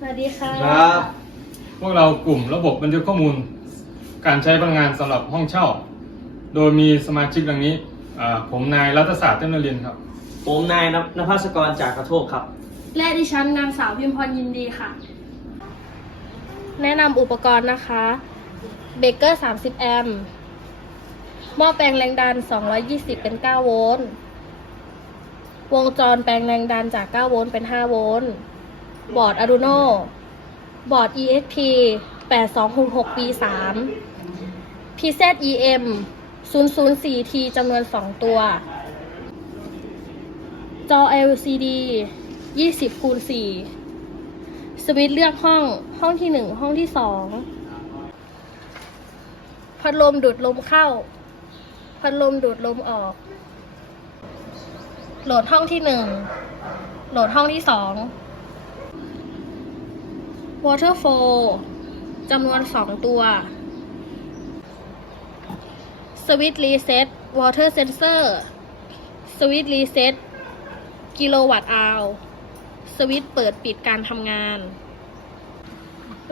สวัสดีค่ะครับ พวกเรากลุ่มระบบบันทึกข้อมูล การใช้พลังงานสำหรับห้องเช่า โดยมีสมาชิกดังนี้อ่าผมนายรัฐศาสตร์เต้นนรินทร์ครับ ผมนายนภนภัสกรจากกระโทกครับ และดิฉันนางสาวพิมพรยินดีค่ะ แนะนำอุปกรณ์นะคะ เบเกอร์ 30 แอมป์ หม้อแปลงแรงดัน 220 เป็น 9 โวลต์ วงจรแปลงแรงดันจาก 9 โวลต์ เป็น 5 โวลต์ บอร์ด Arduino บอร์ด ESP 8266 B3 PZEM 004T จำนวน 2 ตัว จอ LCD 20คูณ4สวิตช์เลือกห้อง ห้องที่ 1 ห้องที่ 2 พัดลมดูดลมเข้า พัดลมดูดลมออก โหลดห้องที่ 1 โหลดห้องที่ 2 Waterfall จำนวน 2 ตัวสวิตช์รีเซ็ต Water Sensor สวิตช์รีเซ็ตกิโลวัตต์อาวสวิตช์เปิดปิดการทำงาน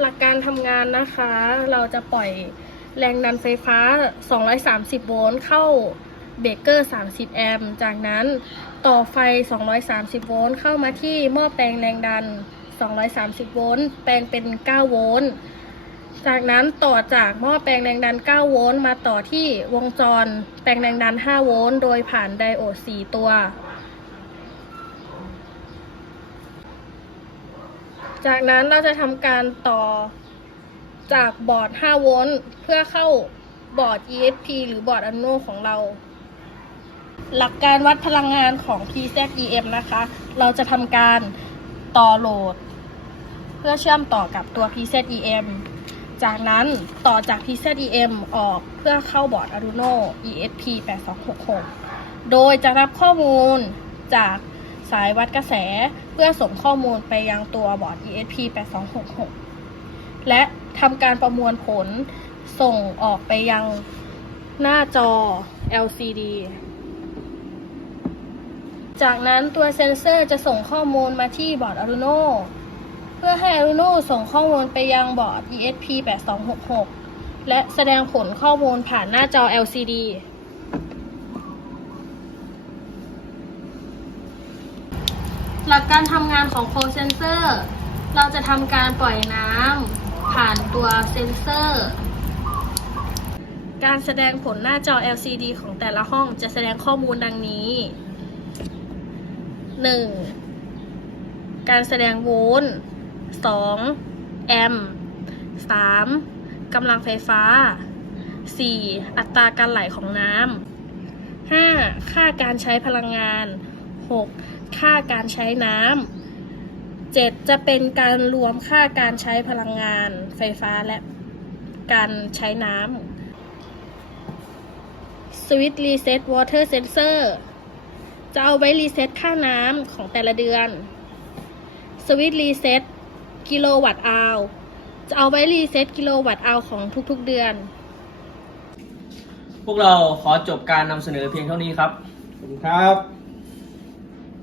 หลักการทำงานนะคะ เราจะปล่อยแรงดันไฟฟ้า 230 โวลต์เข้าเบรกเกอร์ 30 แอมป์ จากนั้นต่อไฟ 230 โวลต์เข้ามาที่หม้อแปลงแรงดัน 230 โวลต์ แปลงเป็น 9 โวลต์ จากนั้นต่อจากหม้อแปลงแรงดัน 9 โวลต์ มาต่อที่วงจรแปลงแรงดัน 5 โวลต์ โดยผ่านไดโอด 4 ตัว จากนั้นเราจะทำการต่อจากบอร์ด 5 โวลต์ เพื่อเข้าบอร์ด ESP หรือบอร์ด Arduino ของเรา หลักการวัดพลังงานของ PZEM นะคะ เราจะทำการต่อโหลด พื่อเชื่อมต่อกับตัว PZEM จากนั้นต่อจาก PZEM ออกเพื่อเข้าบอร์ด Arduino ESP 8266 โดยจะรับข้อมูลจากสายวัดกระแสเพื่อส่งข้อมูลไปยังตัวบอร์ด ESP 8266 และทำการประมวลผลส่งออกไปยังหน้าจอ LCD จากนั้นตัวเซนเซอร์จะส่งข้อมูลมาที่บอร์ด Arduino พื่อให้ Arduino ส่งข้อมูลไปยังบอร์ด ESP 8266 และแสดงผลข้อมูลผ่านหน้าจอ LCD หลักการทำงานของโคเซนเซอร์ เราจะทำการปล่อยน้ำผ่านตัวเซนเซอร์ การแสดงผลหน้าจอ LCD ของแต่ละห้องจะแสดงข้อมูลดังนี้ 1. การแสดงโวลต์ 2. แอมป์ 3. กำลังไฟฟ้า 4. อัตราการไหลของน้ำ 5. ค่าการใช้พลังงาน 6. ค่าการใช้น้ำ 7. จะเป็นการรวมค่าการใช้พลังงานไฟฟ้าและการใช้น้ำสวิตช์รีเซ็ตวอเตอร์เซนเซอร์จะเอาไว้รีเซ็ตค่าน้ำของแต่ละเดือนสวิตช์รีเซ็ต กิโลวัตต์อาวจะเอาไว้รีเซ็ตกิโลวัตต์อาวของทุกๆเดือน พวกเราขอจบการนำเสนอเพียงเท่านี้ครับ ขอบคุณครับ